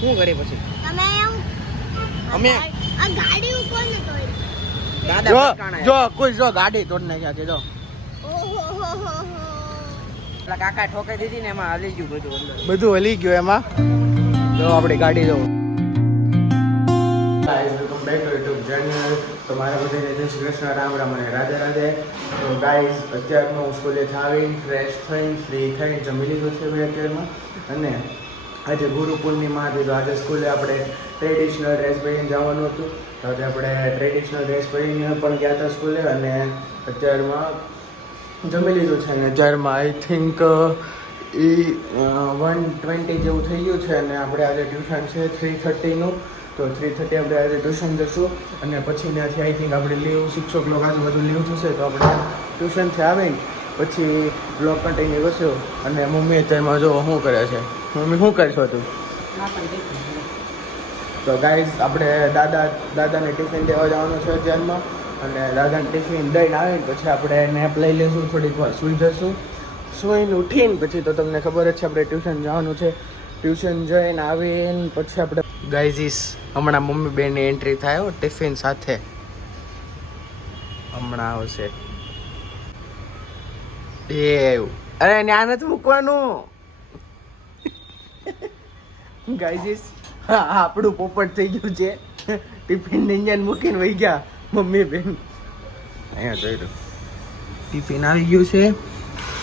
શું કરી પછી તમે અમે આ ગાડી ઉપર ને તોડી દાદા જો કોઈ જો ગાડી તોડ નાખ્યા છે જો ઓહો પેલા કાકા ઠોકાઈ દીધી ને એમાં હલી ગયું બધું હલી ગયું એમાં જો આપણી ગાડી જો guys welcome back to YouTube channel. તો મારા બધાને જય શ્રી કૃષ્ણ, રામ રામ અને રાધે રાધે. તો ગાઈઝ અત્યારમાં હું સ્કૂલેથી આવીને ફ્રેશ થઈને ફ્રી થઈને જમી લીધું છે ભાઈ અત્યારમાં. અને આજે ગુરુ પૂર્ણિમા હતી તો આજે સ્કૂલે આપણે ટ્રેડિશનલ ડ્રેસ પહેરીને જવાનું હતું. તો આજે આપણે ટ્રેડિશનલ ડ્રેસ પહેરીને પણ ગયા હતા સ્કૂલે અને અત્યારમાં જમી લીધું છે. અને અત્યારમાં આઈ થિંક 1:20 જેવું થઈ ગયું છે અને આપણે આજે ટ્યુશન છે 3:30નું. તો 3:30 આપણે આજે ટ્યુશન જશું અને પછી ત્યાંથી આઈ થિંક આપણે લીવ 6 o'clock આજુબાજુ લીવ થશે. તો આપણે ટ્યુશનથી આવીને પછી બ્લોગ કન્ટિન્યુ કરશું. અને મમ્મી અત્યારમાં જો શું કરે છે. મમ્મી શું કરશો તું? તો ગાઈઝ આપણે દાદાને ટિફિન દેવા જવાનું છે અત્યારમાં. અને દાદાને ટિફિન દઈને આવીને પછી આપણે નેપ લઈ લઈશું, થોડીક વાર સૂઈ જશું. સૂઈને ઉઠીને પછી તો તમને ખબર જ છે આપણે ટ્યુશન જવાનું છે. ટ્યુશન જઈને આવીને પછી આપણે ગાઈઝીસ હમણાં મમ્મી બેનની એન્ટ્રી થાય ટિફિન સાથે. હમણાં આવશે એવું. અરે ત્યાં નથી મૂકવાનું ગાઈઝીસ. હા આપણું પોપટ થઈ ગયું છે. ટિફિન ઇન્જન મૂકીને વહી ગયા મમ્મી બેન. અહીંયા જોઈ લો ટિફિન આવી ગયું છે.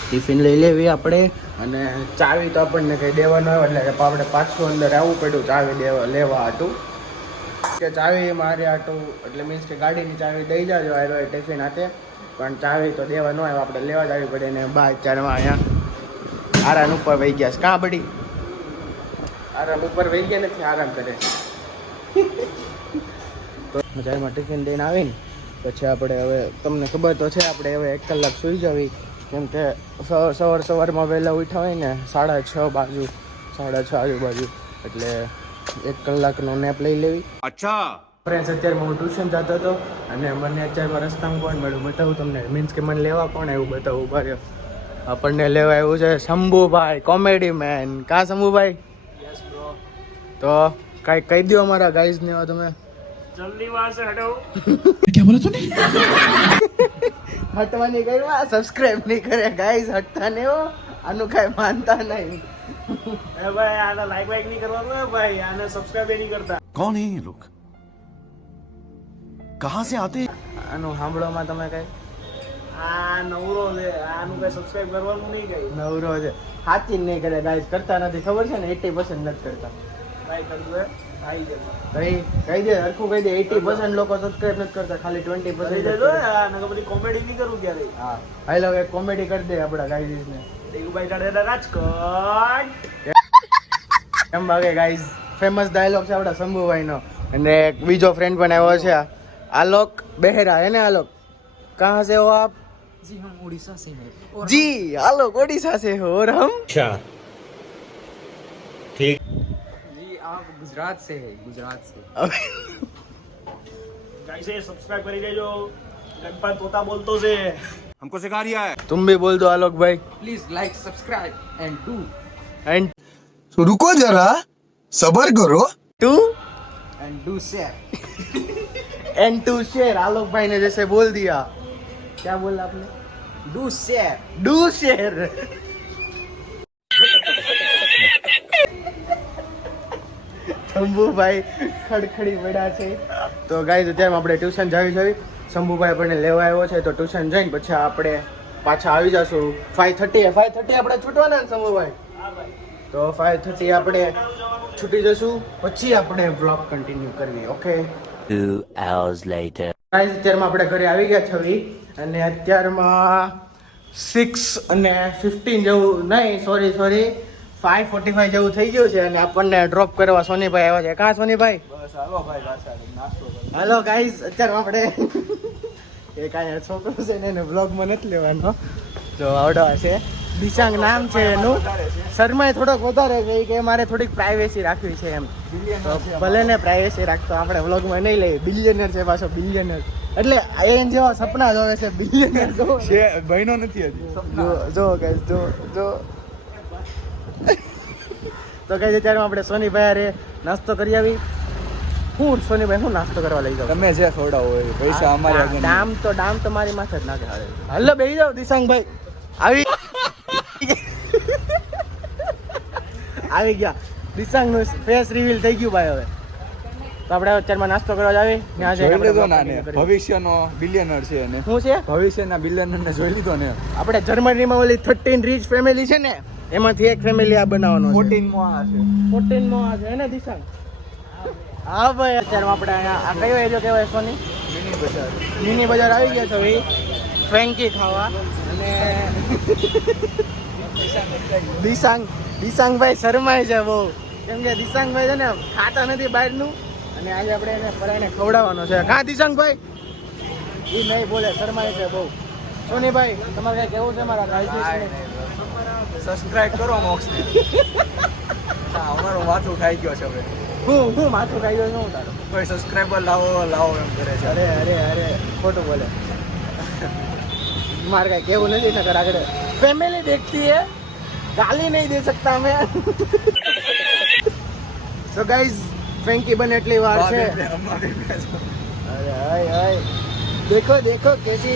ટિફિન લઈ લેવી આપણે. અને ચાવી તો આપણને કંઈ દેવાનું હોય એટલે આપણે પાછું અંદર આવવું પડ્યું ચાવી લેવા હાટું. કે ચાવી મારે હાટું એટલે મીન્સ કે ગાડીની ચાવી દઈ જાજો આવ્યો ટિફિન હાથે. પણ ચાવી તો દેવા ન આવે, આપણે લેવા જ આવી પડે. ને બા ચારમાં અહીંયા આરામ ઉપર વહી ગયા છે. કાં બડી આરામ ઉપર વહી ગયા નથી, આરામ કરે. તો ચારમાં ટિફિન દઈને આવીને પછી આપણે હવે તમને ખબર તો છે આપણે હવે 1 કલાક સૂઈ જવી. કેમ કે સવારમાં વહેલા ઉઠ્યા હોય ને 6:30 આજુબાજુ એટલે 1 કલાકનો નેપ લઈ લેવી. અચ્છા ફ્રેન્ડ્સ, અત્યારમાં હું ટ્યુશન જતો હતો અને મને અત્યારમાં રસ્તામાં કોણ મળ્યું બતાવું તમને. મીન્સ કે મને લેવા કોણ એવું બતાવું. ઉભા આપણને લેવા આવ્યું છે શંભુભાઈ, કોમેડી મેન. કા શંભુભાઈ? Yes bro. તો કાંઈ કહી દો અમારા ગાઈઝને તમે. जल्दी वहां से हटो. क्या बोला तूने? हटवानी करवा, सब्सक्राइब नहीं करे गाइस, हटता नहीं हो. आनु काय मानता नहीं. ए भाई आना लाइक वाइक नहीं करवानो है भाई, आना सब्सक्राइब नहीं करता. कौन है ये लोग? कहां से आते? આનું સાંભળોમાં તમે કઈ આ નવરો છે, આનું કઈ સબસ્ક્રાઇબ કરવાનું નહીં કઈ. નવરો છે, હાચી નહીં કરે ગાઈસ, કરતા નથી. ખબર છે ને 80% નથી કરતા. ભાઈ કરજો હે આવી જજો. કહી દે હરખું કહી દે. 80% લોકો સબસ્ક્રાઇબ નથી કરતા, ખાલી 20% કરી દેજો. આ નકર બધી કોમેડી નહીં કરું ક્યારે. હા હાલો એક કોમેડી કરી દે આપડા ગાઈસ ને. દેવુભાઈ ટાડેડા રાજકોટ. એમ ભાગે ગાઈસ, ફેમસ ડાયલોગ છે આપડા શંભુભાઈ નો. અને એક બીજો ફ્રેન્ડ પણ આવ્યો છે આલોક બેહરા. હે ને આલોક? कहाँ से हो आप? जी हम उड़ीसा से हैं. जी आलोक ओडिशा से हो और हम जी आप गुजरात से हैं. गुजरात से. ગાઈસ એ સબસ્ક્રાઇબ કરી દેજો. ગણપત તોતા બોલતો છે. हमको सिखा रिया है. तुम भी बोल दो आलोक भाई. Please like subscribe and do and रुको जरा सबर करो. To and do share. And to share. Alok भाई ने जैसे बोल दिया. क्या बोला आपने? Do share. Do share. Shambhubhai ખડખડી પડ્યા છે. તો ગાઈઝ અત્યારે આપણે ટ્યુશન જાવી છે. શંભુભાઈ આપણને લેવા આવ્યો છે તો ટ્યુશન જઈને પછી આપણે પાછા આવી જશું 5:30 આપણે છૂટવાના ને શંભુભાઈ? તો 5:30 આપણે છૂટી જશું. પછી આપણે બ્લોગ કન્ટિન્યુ કરવી. ઓકે. 2 hours later. ગાઈઝ અત્યારમાં આપણે ઘરે આવી ગયા છવી અને અત્યારમાં 6:15 જેવું નહીં, સોરી 5:45 જેવું થઈ ગયું છે. અને આપણને ડ્રોપ કરવા સોનીભાઈ આવ્યા છે. કાં સોનીભાઈ? બસ હાલો ભાઈ નાસ્તો કરો. હાલો ગાઈઝ, અત્યારે આપણે એક અહીંયા છોકરો છે ને એને બ્લોગમાં નથી લેવાનો. જો આવડો છે દિશાંગ નામ છે એનું. શર્માએ થોડોક વધારે છે કે મારે થોડીક પ્રાઇવેસી રાખવી છે એમ. તો ભલે ને પ્રાઇવેસી રાખતો આપણે વ્લોગમાં નહીં લઈએ. બિલિયનર છે પાછો, બિલિયનર. એટલે એને જેવા સપના જોવે છે બિલિયનર. જો બહેનો નથી હતી. જો ગાઈઝ જો તો કઈ અત્યારે આપણે સોનીભાઈ હારે નાસ્તો કરી આવી. હું સોનીભાઈ હું નાસ્તો કરવા લઈ જાઉં? તમે જે ખવડાવો હોય પૈસા અમારે આગળ નહીં. ડામ તો મારી માથે જ નાખે. હાલો બેસી જાઓ દિશાંગભાઈ. આવી ગયા. દિશાંગનું ફેસ રિવીલ થઈ ગયું ભાઈ. હવે તો આપણે અત્યારમાં નાસ્તો કરવા જ આવી. ત્યાં જઈને જોઈ લીધો આપણે ના ને ભવિષ્યનો બિલિયનર છે એને શું છે ભવિષ્યના બિલિયનર ને જોઈ લીધો ને આપણે જર્મનીમાં ઓલી 13 રીચ ફેમિલી છે ને એમાંથી એક ફેમિલી આ બનાવવાનો છે. 14 માં આ છે 14 માં આ છે ને દિશાંગ? હા ભાઈ અત્યારમાં આપણે અહીંયા આ કયો એરિયો કહેવાય સોની? મિની બજાર મિની બજાર આવી ગયા છે ભાઈ ફ્રેન્કી ખાવા. અને દિશાંગભાઈ શરમાય છે બહુ, કેમ કે દિશાંગભાઈ છે ને ખાતા નથી બહારનું અને આજે આપણે એને પરાઈને ખવડાવવાનો છે. કા દિશાંગભાઈ? એ નહીં બોલે, શરમાય છે બહુ. સોનીભાઈ તમારે કઈ કેવું છે મારા ગાઈઝ? સબસ્ક્રાઇબ કરો મોક્સ ને અમારો માથું ખાઈ ગયો છે હવે હું માથું ખાઈ ગયો છું તારું? કોઈ સબસ્ક્રાઇબર લાવો એમ કરે છે અરે ખોટું બોલે. મારે કઈ કેવું નથી નકર આગળ ફેમિલી દેખતી હે, ગાલી નહીં દે सकता मैं. તો ગાઈઝ ફ્રેન્કી બને એટલી વાર છે. अरे हाय देखो कैसी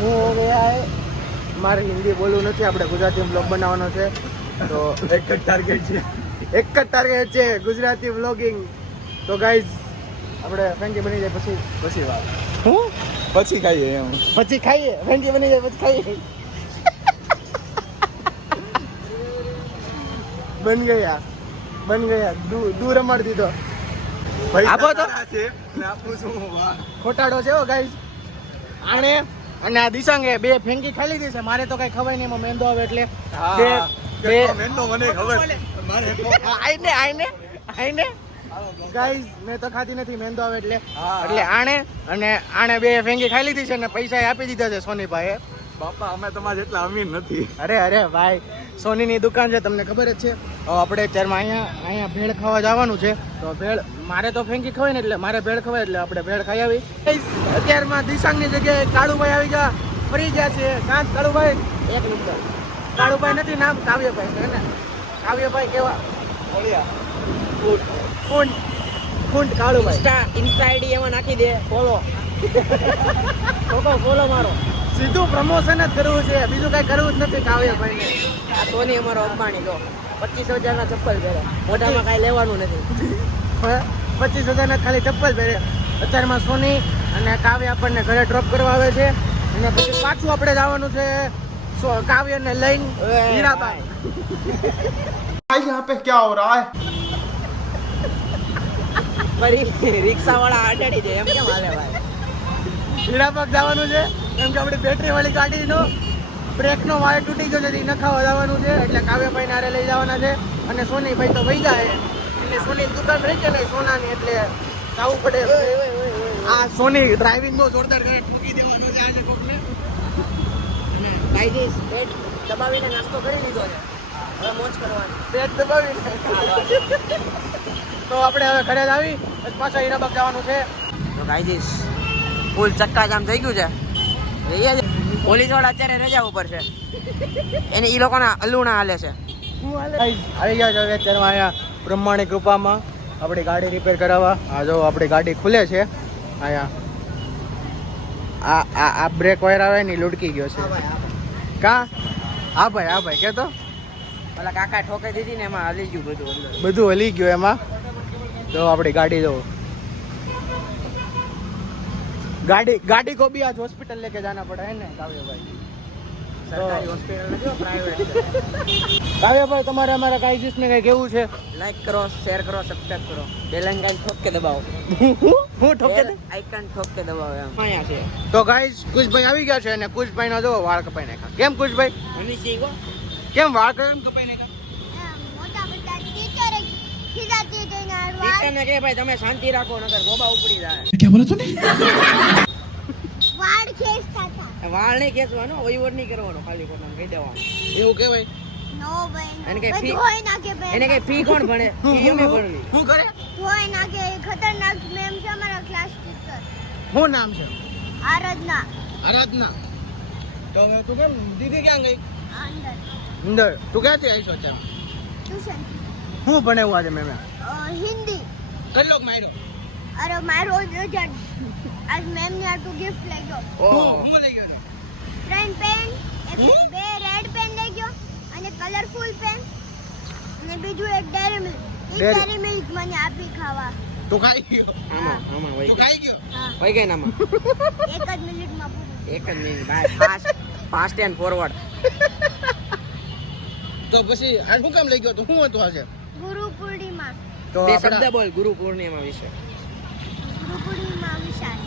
मुंह हो गया है. મારે હિન્દી બોલવું નથી, આપણે ગુજરાતી બ્લોગ બનાવવાનો છે. તો એક જ ટાર્ગેટ છે ગુજરાતી વ્લોગિંગ. તો ગાઈઝ આપણે ફ્રેન્કી બની જાય પછી વાત. હું પછી ખાઈએ એમ પછી ખાઈએ. ફ્રેન્કી બની જાય પછી ખાઈએ. બન ગયા દૂર રમાડી દીધો. આપો તો ખોટાડો છે હો ગાઈઝ. આણે અને આ દિશાંગે બે ફેંકી ખાઈ લીધી છે. મારે તો કઈ ખવાય નહીં, એમાં મેંદો આવે એટલે બે મને ખબર આઈને ગાઈઝ મેં તો ખાધી નથી, મેંદો આવે એટલે આણે બે ફેંકી ખાઈ લીધી છે ને પૈસા આપી દીધા છે સોનીભાઈએ. બાપા અમે તમારા જેટલા અમીર નથી. અરે ભાઈ સોનીની દુકાન છે, તમને ખબર જ છે. હવે આપણે અત્યારમાં અહીંયા ભેળ ખાવા જવાનું છે. તો ભેળ મારે તો ફેંકી ખવાય ને એટલે મારે ભેળ ખવાય એટલે આપણે ભેળ ખાઈ આવી. અત્યારમાં દિશાંગની જગ્યાએ કાળુભાઈ આવી ગયા, ફરી ગયા છે. કાં કાળુભાઈ? એક નંબર. કાળુભાઈ નથી નામ, કાવ્યભાઈ છે ને. કાવ્યભાઈ કેવા? ફૂંટ કાળુભાઈ. ઇન્સ્ટા આઈડી એમાં નાખી દે, ફોલો. ફોલો મારો. સીધું પ્રમોશન જ કરવું છે, બીજું કઈ કરવું જ નથી કાવ્યભાઈને. આ સોની અમારો અંબાણી જો 25,000 ના ચપ્પલ પહેરે, મોઢામાં કાંઈ લેવાનું નથી. 25,000 ના ખાલી ચપ્પલ પહેરે. અત્યારમાં સોની અને કાવ્ય આપણને ઘરે ડ્રોપ કરવા આવે છે અને પછી પાછું આપણે જવાનું છે કાવ્યને લઈને હીરાબાગ. यहाँ पे क्या हो रहा है? ફરી રિક્ષા વાળા અડાડી દે એમ કેમ હાલે ભાઈ? હીરાબાગ જવાનું છે કેમ કે આપણી બેટરી વાળી ગાડીનો બ્રેકનો વાયર તૂટી ગયો છે, એ નખાવા જવાનું છે. એટલે કાવ્યભાઈને હારે લઈ જવાના છે. અને સોનીભાઈ તો વહી જાય એટલે સોનીની દુકાન રહી છે ને સોનાની, એટલે જવું પડે. આ સોની ડ્રાઇવિંગ બહુ જોરદાર કરે, ઠોકી દેવાનો છે આજે કોકને. ગાઈઝ પેટ દબાવીને નાસ્તો કરી લીધો છે, હવે મોજ કરવાની. પેટ દબાવીને તો આપણે હવે ઘરે જ આવી પછી પાછા હીરાબાગ જવાનું છે. તો ગાઈઝ ફૂલ ચક્કાજામ થઈ ગયું છે. પોલીસ વાળા અત્યારે રજા ઉપર છે, એને ઈ લોકોના અલ્લુણા હાલે છે. આવી ગયા છે હવે અત્યારમાં અહીંયા બ્રહ્માણી કૃપામાં આપણી ગાડી રિપેર કરાવવા. આ જો આપણી ગાડી ખુલે છે અહીંયા. આ બ્રેક વાયર આવે ને લૂડકી ગયો છે. કા હા ભાઈ કે તો પેલા કાકા ઠોકાઈ દીધી ને એમાં હાલી ગયું બધું હલી ગયું એમાં. જો આપણી ગાડી જો गाड़ी को भी आज हॉस्पिटल लेके जाना पड़ा है ना काव्यभाई? સરકારી હોસ્પિટલ નથી, પ્રાઇવેટ છે. કાવ્યભાઈ તમારે અમારા ગાઈઝ ને કઈ કેવું છે? લાઈક કરો, શેર કરો, સબસ્ક્રાઇબ કરો, બેલ આઇકન ઠોક કે દબાવો. હું ઠોકે દે? આઇકન ઠોક કે દબાવો એમ. અહીંયા છે તો ગાઈઝ કુશભાઈ આવી ગયા છે અને કુશભાઈ નો જો વાળ કપાઈ નાખ્યા. કેમ કુશભાઈ? મનીષજી કો કેમ વાળ કેમ કપાઈ નાખ્યા? મોટા મોટા ટીચરે ખીજાતી હતી ને ટીચર ને કે ભાઈ તમે શાંતિ રાખો નકર ગોબા ઉપડી જાય. વાળ ખેંચતા હતા. વાળ નહીં ખેંચવાનો, વહીવટ નહીં કરવાનો, ખાલી ખોટામાં કહી દેવાનું. એવું કેવાય? નો ભાઈ એને કઈ ફી ધોઈ નાખે બેન. એને કઈ ફી કોણ ભણે? ફી અમે ભરવી. શું કરે? ધોઈ નાખે. ખતરનાક મેમ છે અમારા ક્લાસ ટીચર. શું નામ છે? આરાધના. આરાધના. તો હવે તું કેમ દીદી ક્યાં ગઈ? અંદર અંદર. તું ક્યાંથી આવી છો? ટ્યુશન. શું ભણાવ્યું આજે મેમે? હિન્દી. કેટલોક માર્યો? અરે મારો રિઝલ્ટ આજ મેમ ને આટલું ગિફ્ટ લઈ ગયો. હું લઈ ગયો? 3 પેન, બે રેડ પેન લઈ ગયો અને કલરફુલ પેન અને બીજું એક ડેરી મિલ્ક. એ Dairy- ડેરી મિલ્ક મને આપી ખાવા. તું ખાઈ ગયો? આમાં વહી તું ગઈ. ખાઈ ગયો? હા, વહી ગઈ ને આમાં. એક જ મિનિટમાં પૂરું. એક જ મિનિટ ભાઈ, ફાસ્ટ એન્ડ ફોરવર્ડ. તો પછી આ શું કામ લઈ ગયો? તો શું હતું આજે? ગુરુ પૂર્ણિમા. તો બે આપણા- શબ્દ બોલ ગુરુ પૂર્ણિમા વિશે. ગુરુ પૂર્ણિમા વિશાળ.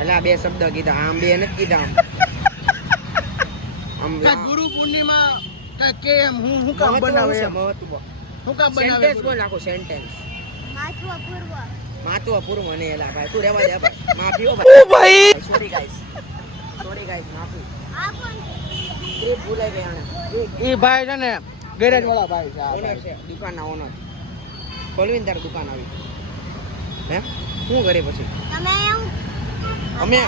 એટલે આ બે શબ્દ કીધા, આમ બે નથી કીધા. આમ કાંઈ ગુરુ પૂર્ણિમા કાંઈ કે એમ હું કામ મહત્વ બનાવે છે, એમ? મહત્વ. હું કામ બનાવે સેન્ટેન્સ ગુરુ? બોલ આખું સેન્ટેન્સ. માથું પૂર્વ. માતું પૂરું મને એલા ભાઈ, તું રહેવા દે ભાઈ. માફી હો ભાઈ. સોરી ગાઈસ, માફી. આ કોણ છે? એ ભૂલાઈ ગઈ આને. એ ભાઈ છે ને ગેરેજ વાળા ભાઈ છે આ ઓનર ભાઈ. છે, દુકાનના ઓનર. ખોલવીને તારી દુકાન આવી. હે શું કરે પછી? તમે આવું અમે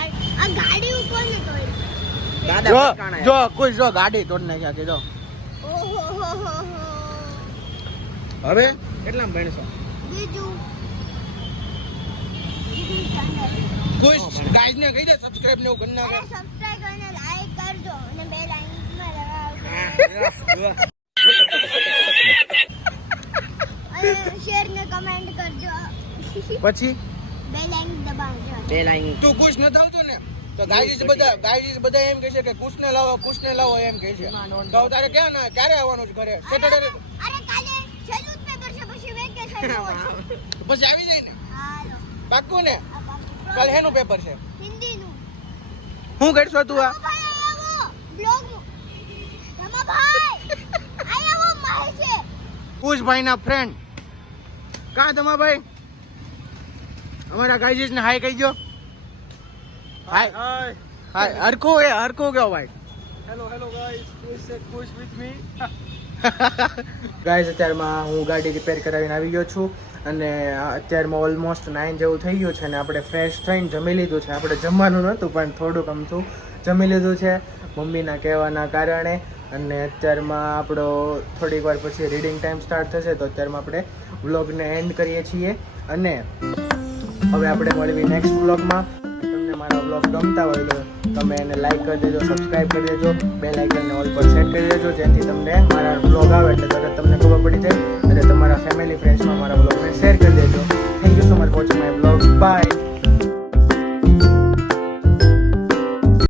આ ગાડી ઉપર ને તોડી. દાદા જો ભટકાણા જો કોઈ જો ગાડી તોડ નાખ્યા કે જો ઓહો હો હો હો. હવે કેટલામાં ભણશો? બીજું standard. કોઈ ગાઈઝ ને કહી દે સબસ્ક્રાઇબ ને એવું કરી અને નાખે. સબસ્ક્રાઇબ અને લાઈક કરજો અને બેલ આઇકનમાં દબાવજો અને શેર ને કમેન્ટ કરજો. પછી બેલ આઇકન દબાવજો. બે લાઈન. તું ખુશ ન થાવતો ને તો ગાઈઝ બધા એમ કહે છે કે કુશને લાવો એમ કહે છે. તો તારે ક્યાં ના ક્યારે આવવાનું છે ઘરે? સેટરડે અરે કાલે છેલ્લું જ પેપર છે પછી વેકેશન છે. પછી આવી જાય ને? હાલો પાક્કું ને? આ બાપુ. કાલે હેનું પેપર છે? હિન્દીનું. શું કરશો તું આ? ભાઈ આવો બ્લોગ રમા ભાઈ આવો માહે છે. કુશભાઈ ના ફ્રેન્ડ કાં તમા ભાઈ અમારા ગાઈઝ ને હાય કહી ગયો. હાય હાય હરખું ગયો ભાઈ. હેલો ગાઈસ, ખુશ વિથ મી. ગાઈઝ અત્યારમાં હું ગાડી રિપેર કરાવીને આવી ગયો છું અને અત્યારમાં ઓલમોસ્ટ 9 જેવું થઈ ગયું છે અને આપણે ફ્રેશ થઈને જમી લીધું છે. આપણે જમવાનું નહોતું પણ થોડુંક અમથું જમી લીધું છે મમ્મીના કહેવાના કારણે. અને અત્યારમાં આપણો થોડીક વાર પછી રીડિંગ ટાઈમ સ્ટાર્ટ થશે તો અત્યારમાં આપણે વ્લોગને એન્ડ કરીએ છીએ અને હવે આપણે મળવી નેક્સ્ટ વ્લોગમાં. તમને મારા વ્લોગ ગમતા હોય તો તમે એને લાઈક કરી દેજો, સબસ્ક્રાઈબ કરી દેજો, બેલ આઇકનને ઓલ પર સેટ કરી દેજો જેથી તમને મારા વ્લોગ આવે એટલે તરત તમને ખબર પડી જાય અને તમારા ફેમિલી ફ્રેન્ડ્સમાં મારા વ્લોગને શેર કરી દેજો. Thank you so much watching my vlog. By.